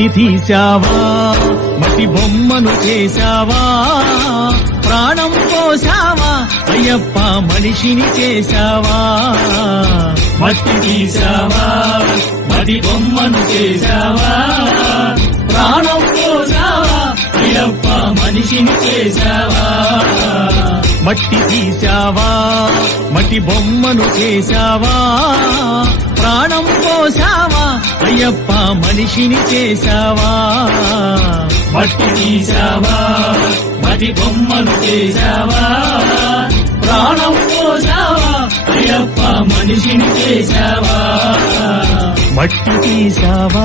మట్టి తీశావా మట్టి బొమ్మను చేశావా? ప్రాణం పోసావా అయ్యప్ప మనిషిని చేశావా? మట్టి తీశావా? మటి బొమ్మను చేశావా? ప్రాణం పోసావా అయ్యప్ప మనిషిని చేశావా? మట్టి తీశావా? మట్టి బొమ్మను చేశావా ప్రాణం పోసావా అయ్యప్ప మనిషిని చేశావా? మట్టి తీశావా? మట్టి బొమ్మను చేశావా? ప్రాణం పోసావా అయ్యప్ప మనిషిని చేశావా? మట్టి తీశావా?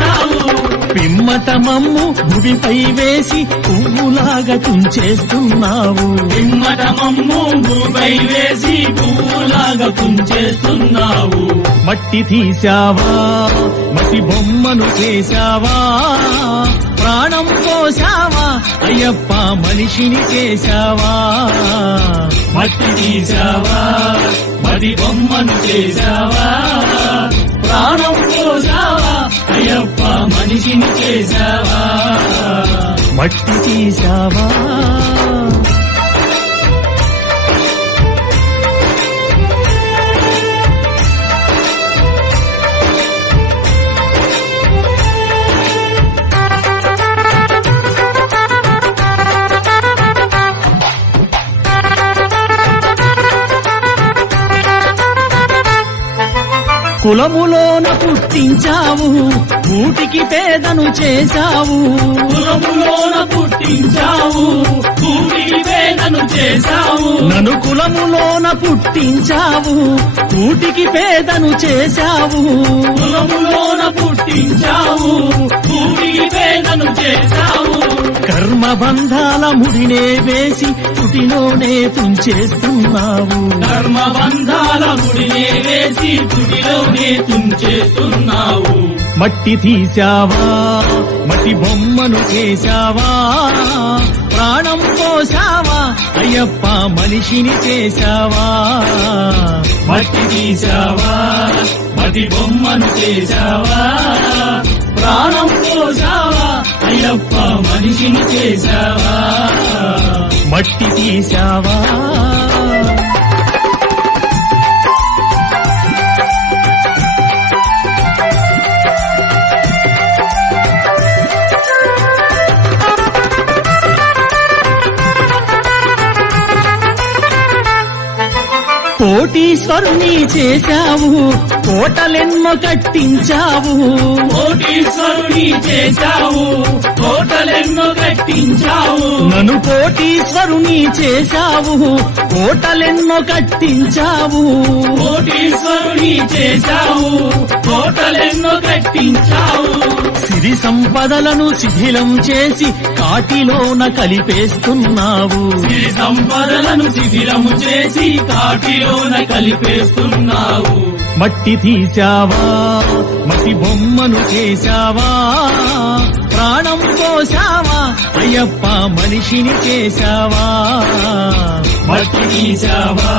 పిమ్మట మమ్ము భూమిపై వేసి పువ్వులాగా తుంచేస్తున్నావు. పిమ్మట మమ్ము భూపై వేసి పువ్వులాగా కుంచేస్తున్నావు మట్టి తీశావా? మట్టి బొమ్మను చేశావా? ప్రాణం పోసావా అయ్యప్ప మనిషిని చేశావా? మట్టి తీసావా మది బొమ్మను చేశావా? ప్రాణం పోసావా అయ్యప్ప మనిషిని చేశావా? మట్టి చేశావా? కులములోన పుట్టించావు కూటికి పేదను చేశావు. కులములోన పుట్టించావు భూమికి వేదను చేశావు. నన్ను కులములోన పుట్టించావు కూటికి పేదను చేశావు. కులములోన పుట్టించావు భూమికి వేదను చేశావు. కర్మ బంధాల ముడినే వేసి తుటిలోనే తుంచేస్తున్నావు. ధర్మ బంధాల గుడినే వేసి తుడిలోనే తుంచేస్తున్నావు. మట్టి తీశావా? మట్టి బొమ్మను చేశావా? ప్రాణం పోసావా అయ్యప్ప మనిషిని చేశావా? మట్టి తీసావా మటి బొమ్మను చేశావా? మనిషిని చేశావా? మట్టి తీశావా? కోటీశ్వరుని చేశావు కోటలెన్నో కట్టించావు. కోటీశ్వరుని చేశావు కోటలెన్నో కట్టించావు. నన్ను కోటీశ్వరుని చేశావు కోటలెన్నో కట్టించావు. కోటీశ్వరుని చేశావు కోటలెన్నో కట్టించావు. సిరి సంపదలను శిథిలం చేసి కాటిలోన కలిపేస్తున్నావు. సిరి సంపదలను శిథిలము చేసి మట్టిలోన కలిపేస్తున్నావు. మట్టి తీశావా? మట్టి బొమ్మను చేశావా? ప్రాణం పోసావా అయ్యప్ప మనిషిని చేశావా? మట్టి తీసావా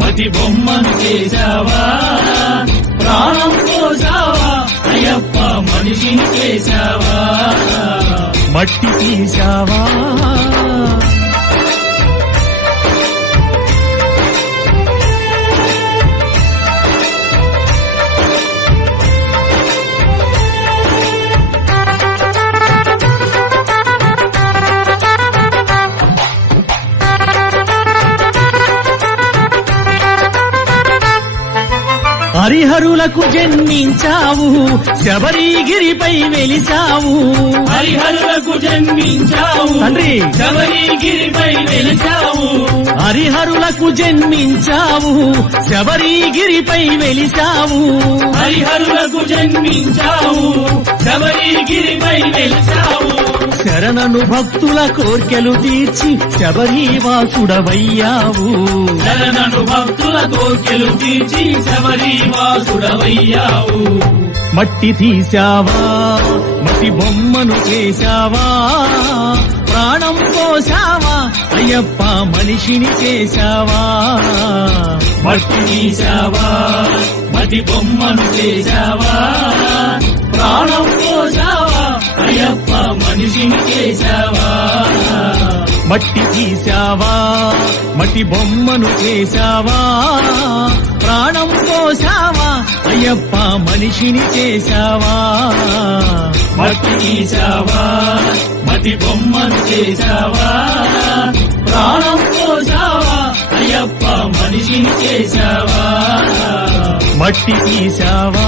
మటి బొమ్మను చేశావా? ప్రాణం పోసావా అయ్యప్ప మనిషిని చేశావా? మట్టి తీశావా? హరిహరులకు జన్మించావు శబరిగిరిపై వెలిసావు. హరిహరులకు జన్మించావు తండ్రి. శబరిగిరిపై వెలిచావు హరిహరులకు జన్మించావు శబరిగిరిపై వెలిసావు. హరిహరులకు జన్మించావు శబరిగిరిపై వెలిచావు శరణను భక్తుల కోర్కెలు తీర్చి శబరివాసుడవయ్యావు శరణను భక్తుల కోర్కెలు తీర్చి శబరివాసుడవయ్యావు మట్టి తీశావా? మట్టి బొమ్మను చేశావా? ప్రాణం పోసావా అయ్యప్ప మనిషిని చేశావా? మట్టి తీసావా మటి బొమ్మను చేశావా? ప్రాణం పోసావా అయ్యప్ప మనిషిని చేశావా? మట్టి తీశావా? మట్టి బొమ్మను చేశావా? ప్రాణం పోసావా అయ్యప్ప మనిషిని చేశావా? మట్టి తీసావా మటి బొమ్మను చేశావా? ప్రాణం పోసావా అయ్యప్ప మనిషిని చేశావా? మట్టి తీశావా?